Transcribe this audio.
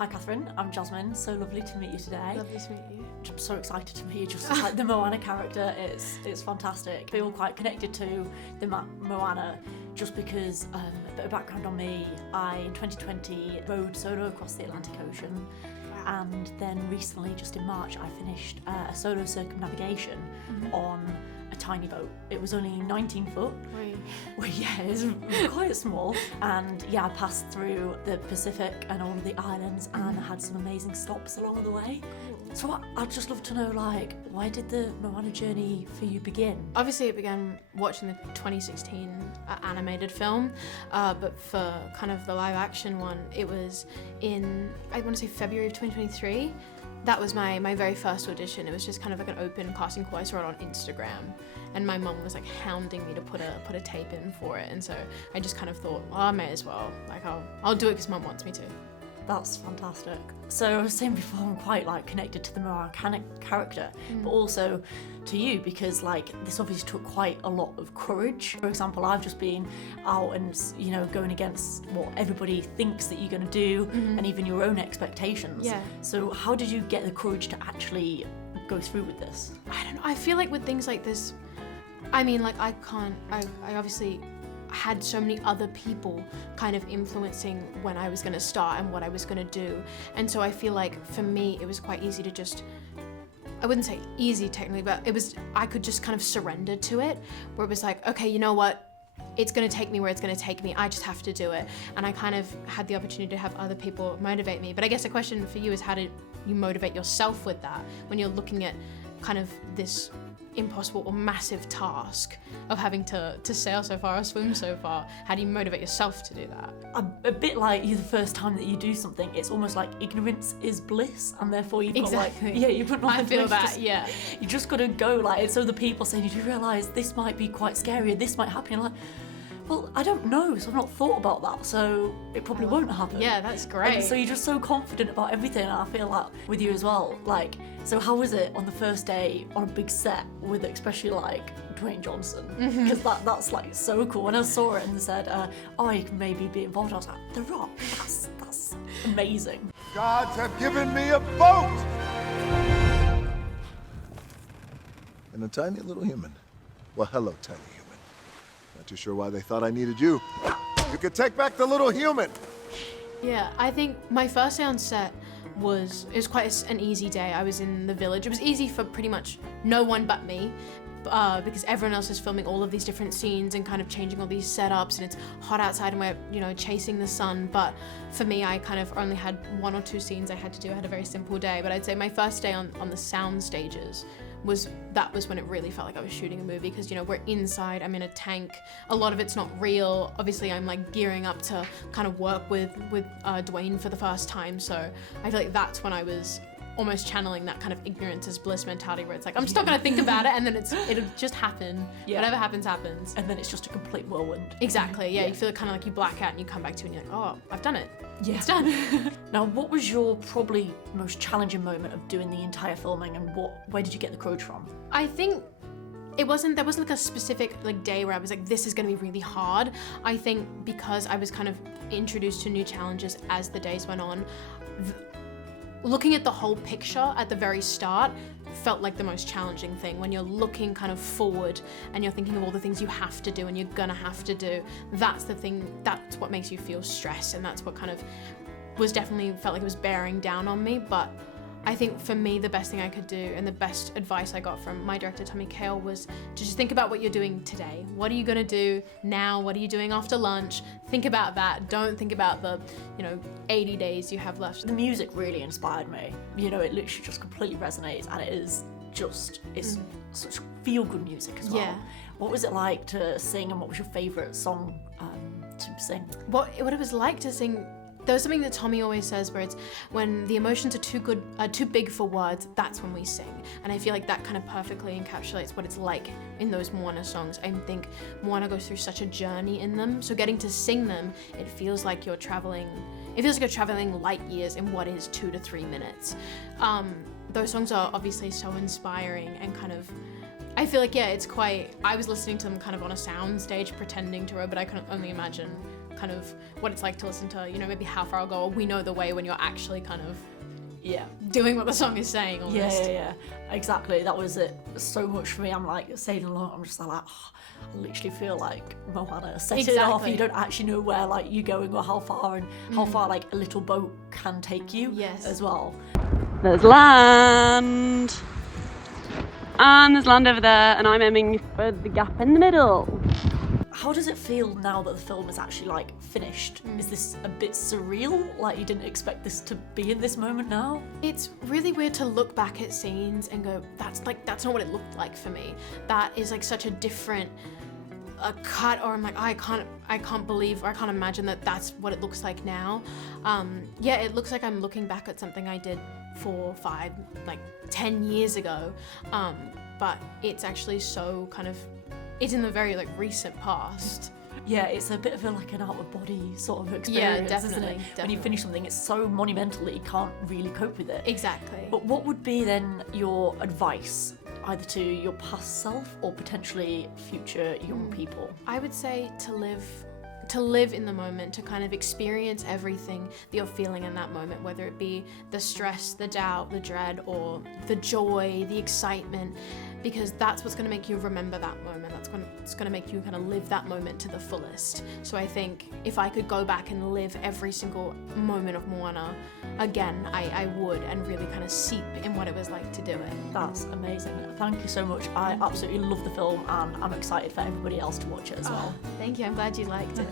Hi Catherine, I'm Jasmine. So lovely to meet you today. Lovely to meet you. I'm so excited to meet you, just like the Moana character. It's fantastic. I feel quite connected to the Moana just because, a bit of background on me, I in 2020 rode solo across the Atlantic Ocean. Wow. And then recently, just in March, I finished a solo circumnavigation on a tiny boat. It was only 19 foot. Well, yeah, it's quite small. And yeah, I passed through the Pacific and all of the islands, and I had some amazing stops along the way. So I'd just love to know, like, why did the Moana journey for you begin? Obviously, it began watching the 2016 animated film, but for kind of the live action one, it was in, I want to say February of 2023. That was my very first audition. It was just kind of like an open casting call. I saw it on Instagram, and my mum was like hounding me to put a tape in for it, and so I just kind of thought, oh, I may as well. Like I'll do it because mum wants me to. That's fantastic. So I was saying before, I'm quite like connected to the Moana character, but also to you because like this obviously took quite a lot of courage. For example, I've just been out and going against what everybody thinks that you're going to do, and even your own expectations. Yeah. So how did you get the courage to actually go through with this? I don't know. I feel like with things like this, I mean, like I obviously had so many other people kind of influencing when I was going to start and what I was going to do. And so I feel like for me, it was quite easy to just, I wouldn't say easy technically, but I could just kind of surrender to it, where it was like, okay, you know what? It's going to take me where it's going to take me. I just have to do it. And I kind of had the opportunity to have other people motivate me. But I guess the question for you is, how did you motivate yourself with that when you're looking at kind of this impossible or massive task of having to sail so far or swim so far? How do you motivate yourself to do that? A bit like you, the first time that you do something, it's almost like ignorance is bliss, and therefore you've got you put I feel that, yeah. You just got to go, like, and so the people saying, you do realise this might be quite scary, this might happen, you're like, well, I don't know, so I've not thought about that, so it probably won't happen. Yeah, that's great. And so you're just so confident about everything, and I feel that with you as well. Like, so how was it on the first day on a big set with especially like Dwayne Johnson? Because that's like so cool. When I saw it and they said, oh, you can maybe be involved, I was like, The Rock, that's amazing. Gods have given me a boat! And a tiny little human. Well, hello, tiny human. Not too sure why they thought I needed you. You could take back the little human! Yeah, I think my first day on set was quite an easy day. I was in the village. It was easy for pretty much no one but me, because everyone else is filming all of these different scenes and kind of changing all these setups, and it's hot outside and we're chasing the sun. But for me, I kind of only had one or two scenes I had to do. I had a very simple day, but I'd say my first day on the sound stages was when it really felt like I was shooting a movie, because we're inside, I'm in a tank, a lot of it's not real. Obviously I'm like gearing up to kind of work with Dwayne for the first time, so I feel like that's when I was almost channeling that kind of ignorance is bliss mentality, where it's like I'm just not gonna think about it, and then it'll just happen. Whatever happens happens, and then it's just a complete whirlwind. Exactly. Yeah. You feel kind of like you black out and you come back to it and you're like, oh, I've done it. Yeah. It's done. Now, what was your probably most challenging moment of doing the entire filming, and where did you get the courage from? I think there wasn't like a specific like day where I was like, this is gonna be really hard. I think because I was kind of introduced to new challenges as the days went on, looking at the whole picture at the very start felt like the most challenging thing. When you're looking kind of forward and you're thinking of all the things you have to do and you're gonna have to do, that's the thing, that's what makes you feel stressed, and that's what kind of felt like it was bearing down on me. But I think for me, the best thing I could do, and the best advice I got from my director, Tommy Kail, was to just think about what you're doing today. What are you gonna do now? What are you doing after lunch? Think about that. Don't think about the, 80 days you have left. The music really inspired me. It literally just completely resonates, and it's such feel-good music as well. Yeah. What was it like to sing, and what was your favourite song to sing? What it was like to sing, there was something that Tommy always says, where it's when the emotions are too big for words, that's when we sing. And I feel like that kind of perfectly encapsulates what it's like in those Moana songs. I think Moana goes through such a journey in them, so getting to sing them, it feels like you're traveling light years in what is 2 to 3 minutes. Those songs are obviously so inspiring, and kind of, I feel like, I was listening to them kind of on a sound stage pretending to row, but I can only imagine kind of what it's like to listen to, you know, maybe How Far I'll Go, or We Know the Way, when you're actually kind of doing what the song is saying almost. Yeah, exactly. That was it so much for me. I'm like sailing along, I'm just like, I literally feel like Moana set it off. You don't actually know where like you're going or how far, and how far like a little boat can take you as well. There's land, and there's land over there, and I'm aiming for the gap in the middle. How does it feel now that the film is actually like finished? Is this a bit surreal? Like you didn't expect this to be in this moment now? It's really weird to look back at scenes and go, that's not what it looked like for me. That is like such a different cut, or I'm like, I can't believe, or I can't imagine that that's what it looks like now. It looks like I'm looking back at something I did 4, 5, like 10 years ago, but it's actually so kind of, it's in the very like recent past. Yeah, it's a bit of like an out of body sort of experience, isn't it? When you finish something, it's so monumental that you can't really cope with it. Exactly. But what would be then your advice, either to your past self or potentially future young people? I would say to live in the moment, to kind of experience everything that you're feeling in that moment, whether it be the stress, the doubt, the dread, or the joy, the excitement, because that's what's going to make you remember that moment. It's going to make you kind of live that moment to the fullest. So I think if I could go back and live every single moment of Moana again, I would, and really kind of seep in what it was like to do it. That's amazing. Thank you so much. I absolutely love the film, and I'm excited for everybody else to watch it as well. Thank you. I'm glad you liked it.